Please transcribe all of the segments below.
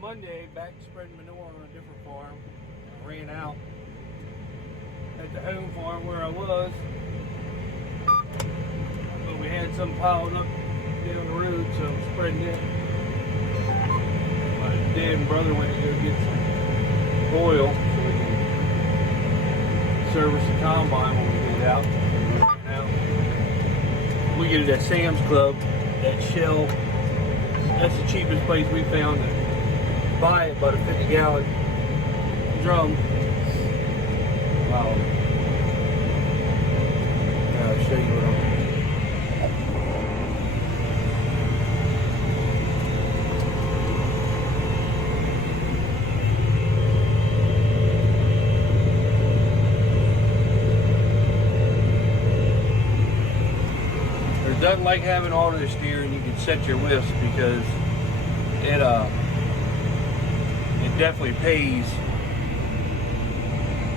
Monday, back spreading manure on a different farm. I ran out at the home farm where I was, but we had some piled up down the road, so I'm spreading it. My dad and brother went to go get some oil so we can service the combine when we get it out. Now, we get it at Sam's Club, that Shell. That's the cheapest place we found to buy it, but a 50-gallon drum. Wow. I'll show you what I'm. There's nothing like having auto steer and you can set your whiffs, because it definitely pays.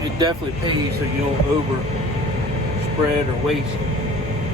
It definitely pays so you don't overspread or waste.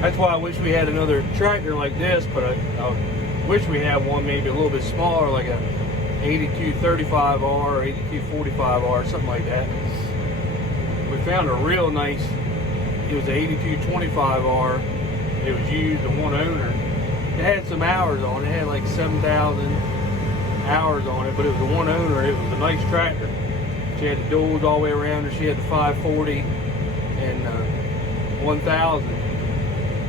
That's why I wish we had another tractor like this, but I wish we had one maybe a little bit smaller, like a 8235R or 8245R, something like that. We found a real nice, it was an 8225R. It was used to one owner. It had some hours on it. It had like 7,000 hours on it, but it was a one owner. It was a nice tractor. She had the duals all the way around her. She had the 540 and 1000.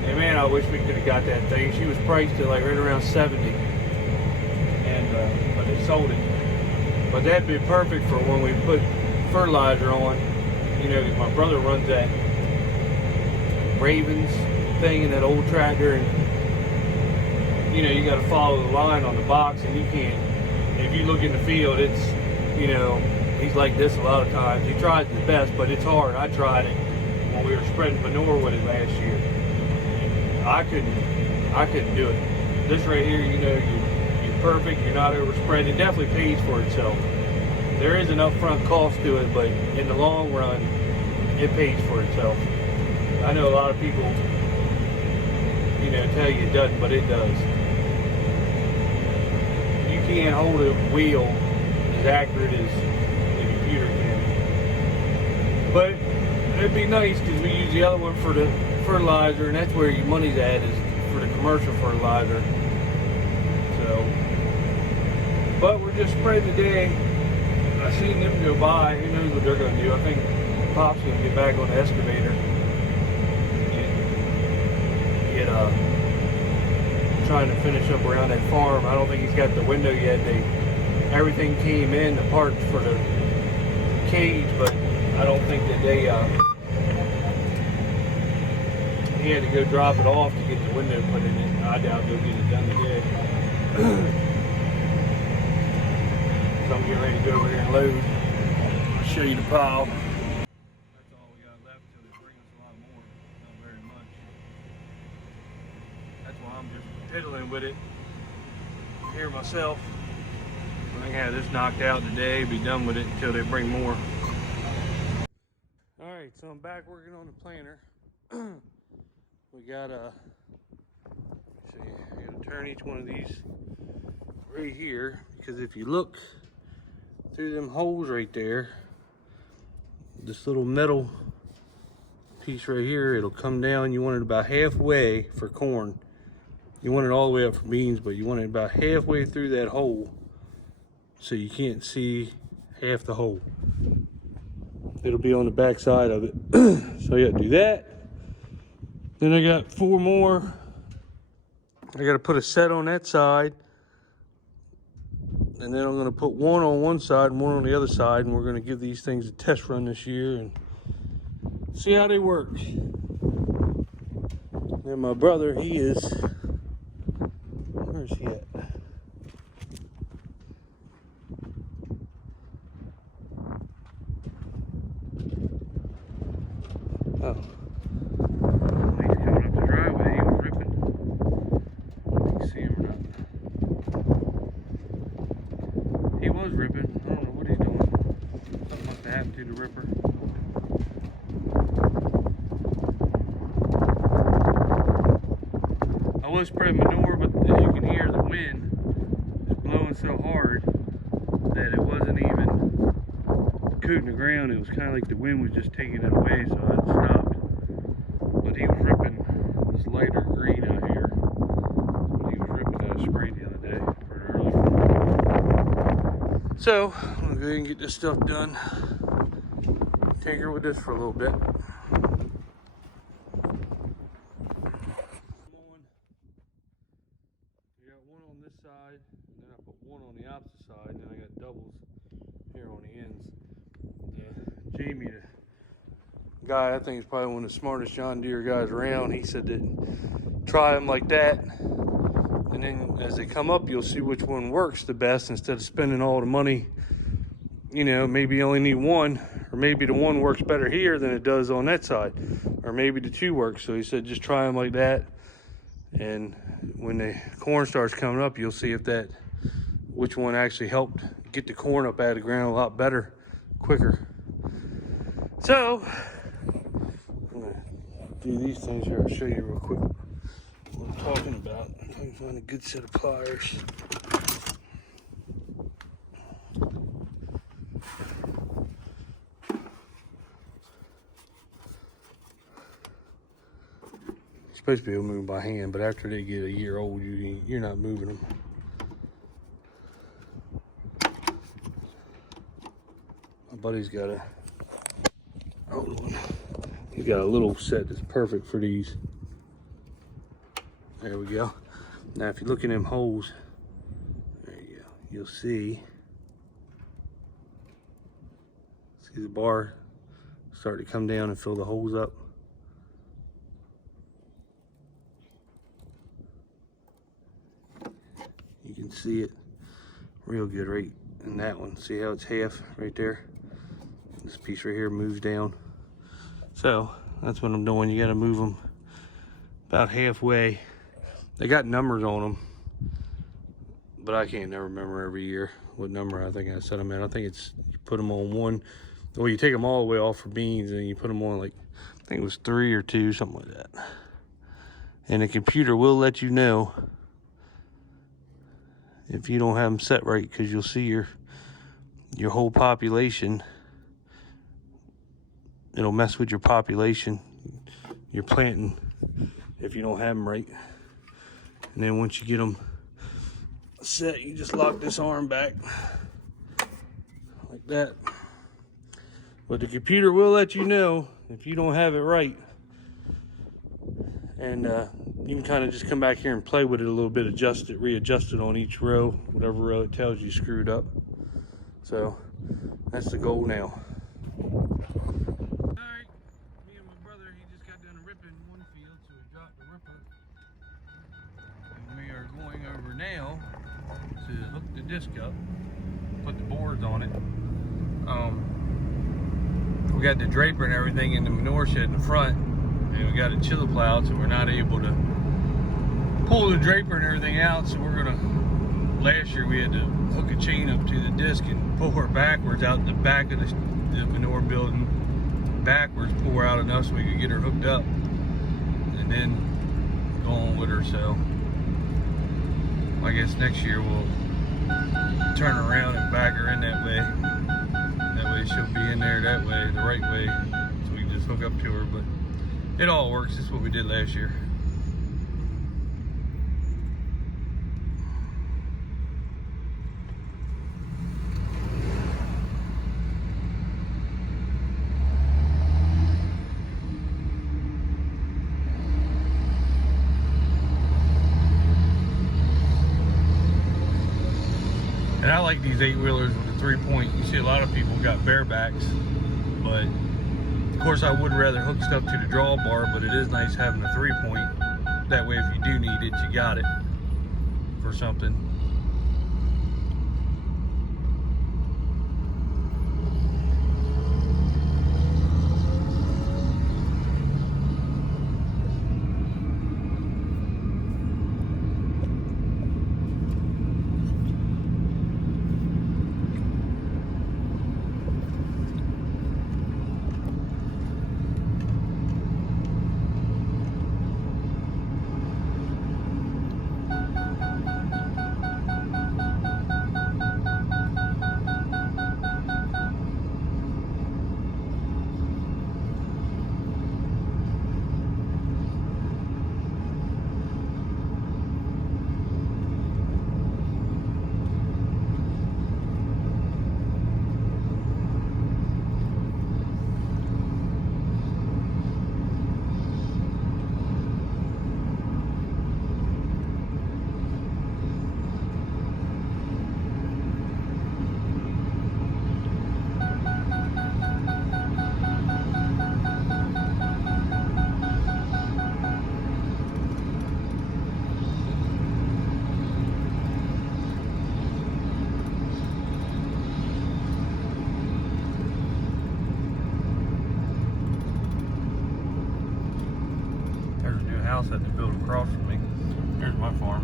And man, I wish we could have got that thing. She was priced at like right around 70, and but they sold it. But that'd be perfect for when we put fertilizer on. You know, my brother runs that Ravens thing in that old tractor, and you know, you got to follow the line on the box, and you can't. If you look in the field, it's, you know, he's like this a lot of times. He tries his best, but it's hard. I tried it when we were spreading manure with it last year. I couldn't do it. This right here, you know, you're perfect. You're not overspreading. It definitely pays for itself. There is an upfront cost to it, but in the long run, it pays for itself. I know a lot of people, you know, tell you it doesn't, but it does. You can't hold a wheel as accurate as the computer can. But it'd be nice, because we use the other one for the fertilizer, and that's where your money's at, is for the commercial fertilizer. So, but we're just spreading today. I seen them go by. Who knows what they're going to do? I think Pop's going to get back on the excavator and get trying to finish up around that farm. I don't think he's got the window yet. Everything came in, the parts for the cage, but I don't think that he had to go drop it off to get the window put in it. I doubt they'll get it done today. So I'm getting ready to go over here and load. I'll show you the pile. That's all we got left till they bring us a lot more. Not very much. That's why I'm just piddling with it here myself. I can have this knocked out today, be done with it until they bring more. Alright, so I'm back working on the planter. We got I gotta turn each one of these right here, because if you look through them holes right there, this little metal piece right here, it'll come down. You want it about halfway for corn. You want it all the way up for beans, but you want it about halfway through that hole, so you can't see half the hole. It'll be on the back side of it. So you gotta do that. Then I got 4 more. I gotta put a set on that side, and then I'm gonna put one on one side and one on the other side, and we're gonna give these things a test run this year and see how they work. And my brother, he is, where's he at? Oh. He's coming up the driveway. He was ripping. You can see him or not. He was ripping. I don't know what he's doing. Something must have happened to the ripper. I was spreading manure, but as you can hear, the wind is blowing so hard that it wasn't even coating the ground. It was kind of like the wind was just taking it away, so I stopped. But he was ripping this lighter green out here. But he was ripping out of spray the other day, pretty early. So I'm gonna go ahead and get this stuff done. Tinker with this for a little bit. We got one on this side, and then I put one on the opposite side, and then I got doubles here on the ends. Jamie, the guy I think is probably one of the smartest John Deere guys around, he said that try them like that, and then as they come up, you'll see which one works the best instead of spending all the money. You know, maybe you only need one, or maybe the one works better here than it does on that side, or maybe the two works. So he said just try them like that, and when the corn starts coming up, you'll see which one actually helped get the corn up out of the ground a lot better, quicker. So I'm gonna do these things here. I'll show you real quick what I'm talking about. I'm trying to find a good set of pliers. You're supposed to be able to move by hand, but after they get a year old, you're not moving them. My buddy's got he's got a little set that's perfect for these. There we go. Now if you look in them holes, there you go, you'll see the bar start to come down and fill the holes up. You can see it real good right in that one. See how it's half right there? This piece right here moves down. So that's what I'm doing. You got to move them about halfway. They got numbers on them, but I can't never remember every year what number I think I set them at. I think it's, you put them on one, well, you take them all the way off for beans and you put them on, like, I think it was 3 or 2, something like that. And the computer will let you know if you don't have them set right, because you'll see your whole population. It'll mess with your population, you're planting, if you don't have them right. And then once you get them set, you just lock this arm back like that. But the computer will let you know if you don't have it right. And you can kind of just come back here and play with it a little bit, adjust it, readjust it on each row, whatever row it tells you screwed up. So that's the goal now. Alright, me and my brother, he just got done ripping one field, so we dropped the ripper. And we are going over now to hook the disc up, put the boards on it. We got the draper and everything in the manure shed in the front, and we got it chiller plowed, so we're not able to pull the draper and everything out. So we're gonna, last year we had to hook a chain up to the disc and pull her backwards out in the back of the manure building, backwards, pull her out enough so we could get her hooked up and then go on with her. So I guess next year we'll turn around and back her in that way. That way she'll be in there that way, the right way, so we can just hook up to her. But it all works. This is what we did last year. And I like these 8-wheelers with a 3-point. You see a lot of people got barebacks, but of course I would rather hook stuff to the drawbar, but it is nice having a 3-point. That way if you do need it, you got it for something. house that they built across from me. Here's my farm.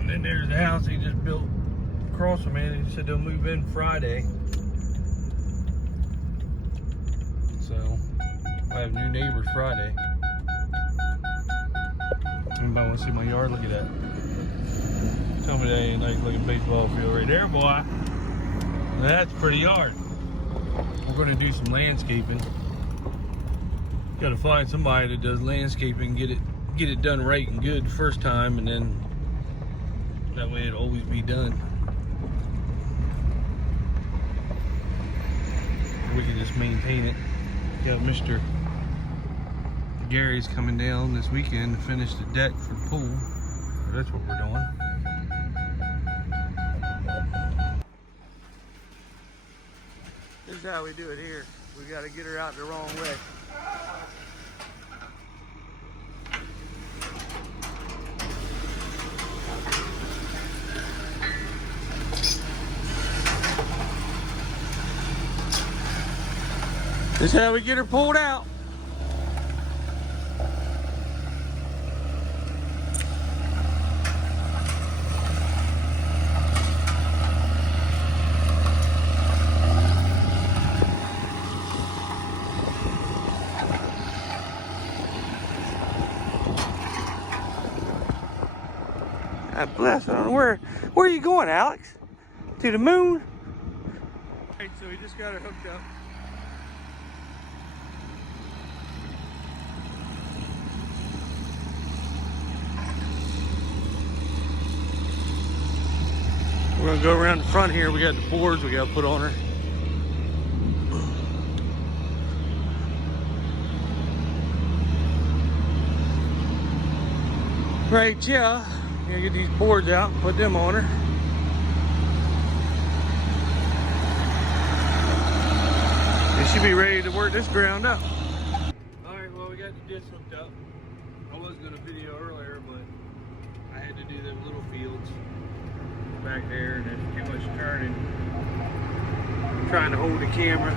And then there's the house they just built across from me. They said they'll move in Friday. So I have new neighbors Friday. Anybody want to see my yard? Look at that. Tell me that ain't like looking baseball field right there, boy. That's a pretty yard. We're going to do some landscaping. Got to find somebody that does landscaping, get it done right and good the first time, and then that way it'll always be done. We can just maintain it. Got Mr. Gary's coming down this weekend to finish the deck for the pool. So that's what we're doing. This is how we do it here. We got to get her out the wrong way. This is how we get her pulled out. God bless. I don't know where are you going, Alex? To the moon? Alright, so we just got her hooked up. We're gonna go around the front here. We got the boards we gotta put on her. Right, yeah. Gonna get these boards out and put them on her. And she'll be ready to work this ground up. Alright, well, we got the disc hooked up. I was gonna video earlier, but I had to do them little fields back there, and there's too much turning. I'm trying to hold the camera.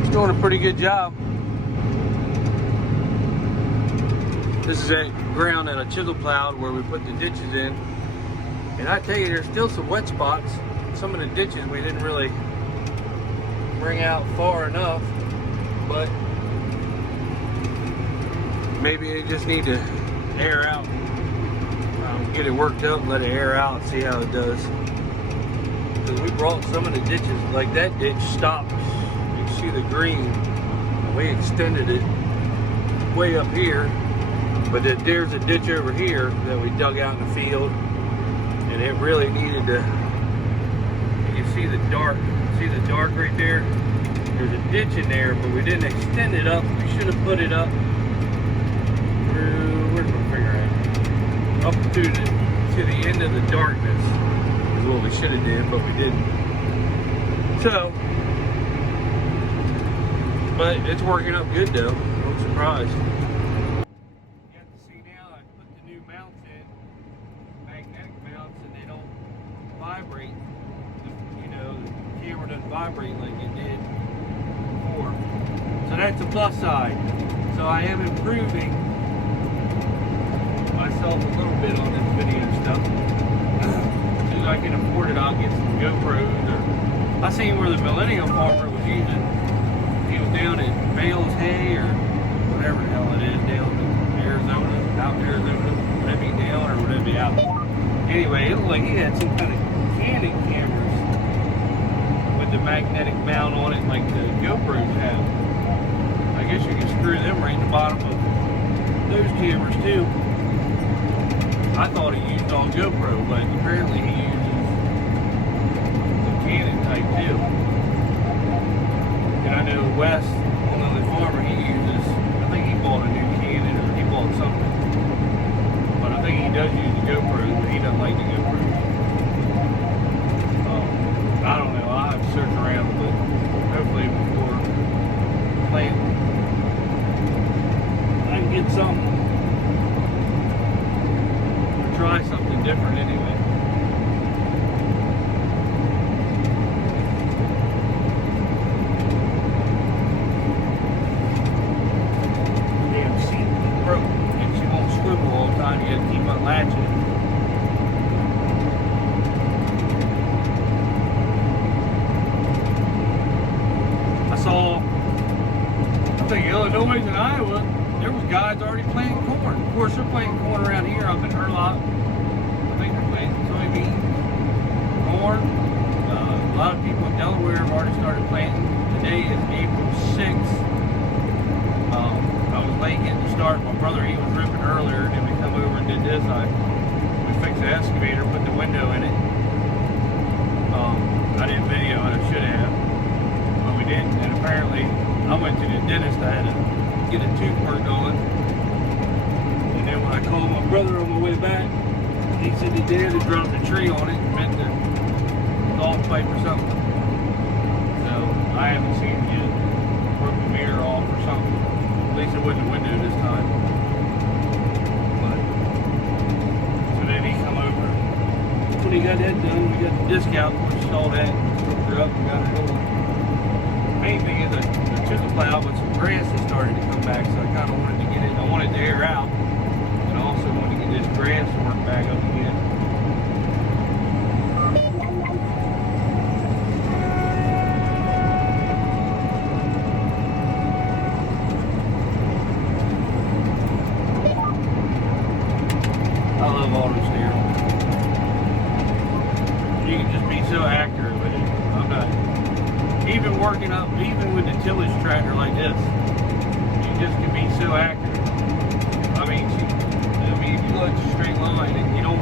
It's doing a pretty good job. This is that ground that I chisel plowed where we put the ditches in. And I tell you, there's still some wet spots. Some of the ditches we didn't really bring out far enough, but maybe they just need to air out. Get it worked up and let it air out and see how it does. Because we brought some of the ditches, like that ditch stops. You can see the green. We extended it way up here, but there's a ditch over here that we dug out in the field, and it really needed to. See the dark right there? There's a ditch in there, but we didn't extend it up. We should have put it up through, where's my finger at? Up to the end of the darkness is what we should have did, but we didn't. So, but it's working up good though. I'm surprised. You have to see now, I put the new mounts in, magnetic mounts, and they don't vibrate. The camera doesn't vibrate like it did before. So that's the plus side. So I am improving myself a little bit on this video stuff. As soon as I can afford it, I'll get some GoPros. Or I seen where the Millennium Farmer was using. He was down at Bales Hay or whatever the hell it is, down in Arizona, out in Arizona. Would that be down or would that be out? Anyway, it looked like he had some kind of Canon cameras with the magnetic mount on it like the GoPros have. I guess you can screw them right in the bottom of those cameras too. I thought he used on GoPro, but apparently he uses the Canon type too. And I know Wes, another farmer, he uses, I think he bought a new Canon or he bought something. But I think he does use the GoPros, but he doesn't like the GoPros. I don't know, I'll have to search around, but hopefully before planting, I can get something course, they're planting corn around here up in Hurlock. I think they're planting soybeans, corn. A lot of people in Delaware have already started planting. Today is April 6th. I was late getting to start. My brother, he was ripping earlier, and then we come over and did this. We fixed the excavator, put the window in it. I didn't video it, I should have, but we didn't. And apparently, I went to the dentist. I had to get a tooth worked on. And then when I called my brother on my way back, he said the dad had dropped a tree on it and bent the golf pipe or something. So I haven't seen it yet. Broke the mirror off or something. At least it wasn't a window this time. But so then he come over. When he got that done, we got the disc out, which saw that, hooked her up and got it on. Main thing is the chisel plow, but some grass has started to come back, so I kind of wanted to get it. I wanted to air out, and I also wanted to get this grass work back up again. I love auto steer. You can just be so accurate with it. I'm not even working up, even with the tillage tractor like this. You just can be so accurate. I mean, if you look at a straight line and you don't.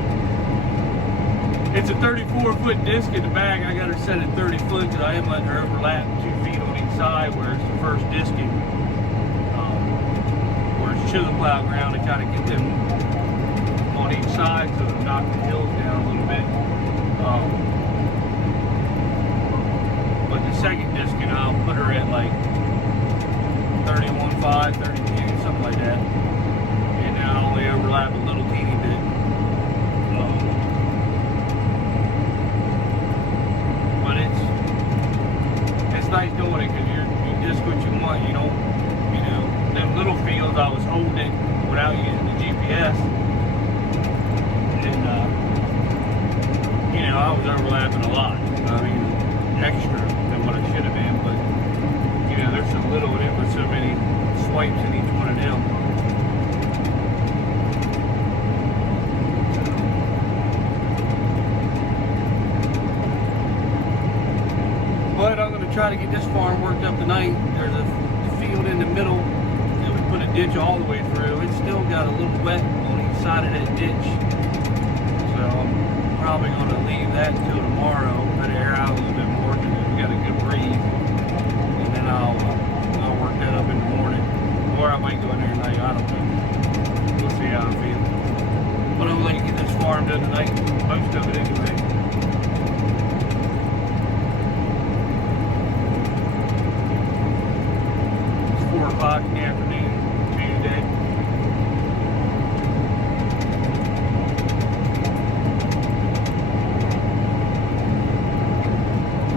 It's a 34-foot disc in the back. I got her set at 30 foot because I am letting her overlap 2 feet on each side where it's the first disking. Where it's chisel plow ground to kind of get them on each side so to knock the hills down a little bit. But the second disking, I'll put her at like 31.5, 32, something like that. And then I'll only overlap a little teeny bit. But it's nice doing it because you disc what you want. You don't, them little fields I was holding it without using the GPS. And, I was overlapping a lot. I mean, extra than what I should have been, but, there's so little in it with so many swipes in each one of them. But I'm going to try to get this farm worked up tonight. There's a field in the middle that we put a ditch all the way through. It's still got a little wet on each side of that ditch. So I'm probably going to leave that until tomorrow, let it air out a little bit more because we got a good breeze. And then I'll work that up in the morning. Or I might go in there tonight, I don't know. We'll see how I feel. But I'm going to get this farm done tonight, most of it anyway. It's 4 o'clock in the afternoon, Tuesday.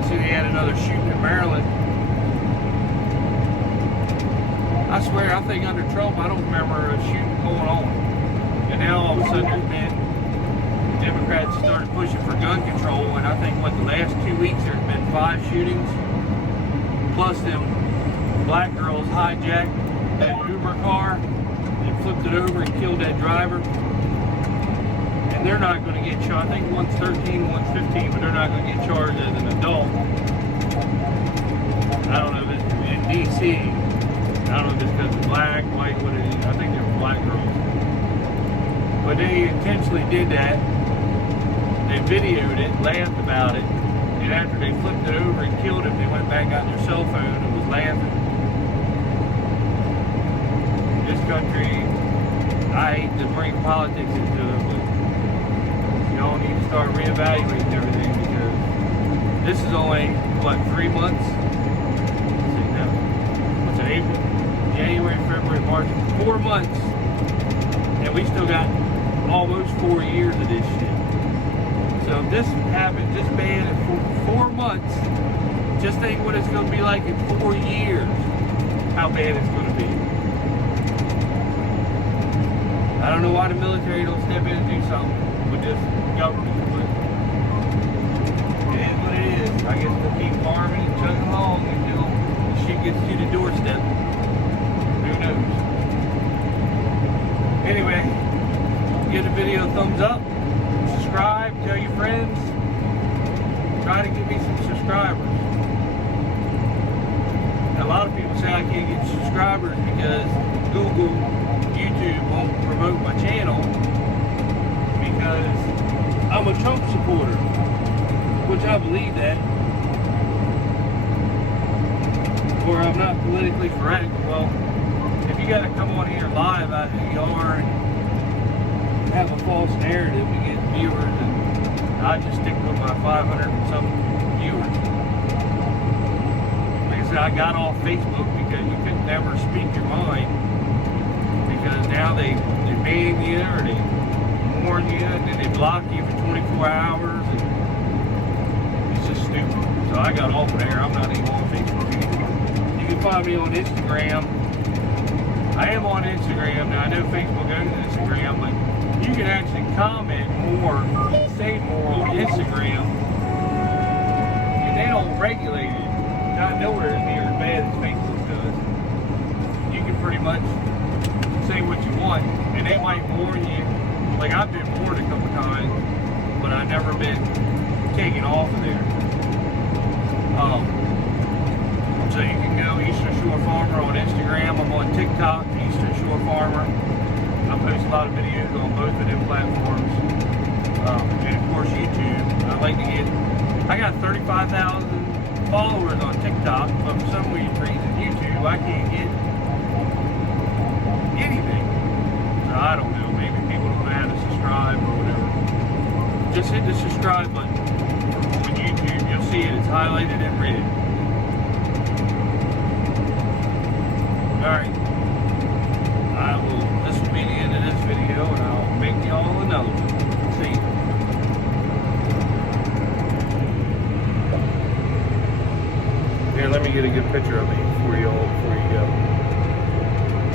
See, they had another shooting in Maryland. I swear, I think under Trump, I don't remember a shooting going on. And now all of a sudden there's been, Democrats started pushing for gun control, and I think, the last 2 weeks there's been 5 shootings. Plus them black girls hijacked that Uber car and flipped it over and killed that driver. And they're not going to get charged. I think one's 13, one's 15, but they're not going to get charged as an adult. I don't know if it's in D.C. I don't know if it's because it's black, white, what it is. I think they were black girls. But they intentionally did that. They videoed it, laughed about it, and after they flipped it over and killed him, they went back, got their cell phone and was laughing. This country, I hate to bring politics into it, but y'all need to start reevaluating everything because this is only, 3 months? Let's see now. What's it, April? January, February, March, 4 months, and we still got almost 4 years of this shit. So if this happens this bad in 4 months, just think what it's going to be like in 4 years, how bad it's going to be. I don't know why the military don't step in and do something with this government, but it is what it is. I guess we'll keep farming and chugging along until the shit gets to the doorstep. Who knows? Anyway, try to get me some subscribers. A lot of people say I can't get subscribers because Google, YouTube won't promote my channel because I'm a Trump supporter, which I believe that. Or I'm not politically correct. Well, if you got to come on here lie about who you are and have a false narrative to get viewers, and I just stick with my 500 and some viewers. Like I said, I got off Facebook because you could never speak your mind, because now they ban you or they warn you and then they block you for 24 hours. And it's just stupid. So I got off of there. I'm not even on Facebook anymore. You can find me on Instagram. I am on Instagram. Now I know Facebook owns Instagram, but you can actually comment more, say more on Instagram, and they don't regulate it. Not nowhere near as bad as Facebook does. You can pretty much say what you want, and they might warn you. Like I've been warned a couple times, but I've never been taken off of there. So you can go Eastern Shore Farmer on Instagram. I'm on TikTok, Eastern Shore Farmer. I post a lot of videos on both of them platforms. And of course YouTube. I like to get, I got 35,000 followers on TikTok, but for some weird reason YouTube, I can't get anything. So I don't know, maybe people don't know how to subscribe or whatever. Just hit the subscribe button on YouTube. You'll see it, it's highlighted in red. Alright, this will be the end of this video, and I'll make y'all another one. See you. Here, let me get a good picture of me for y'all.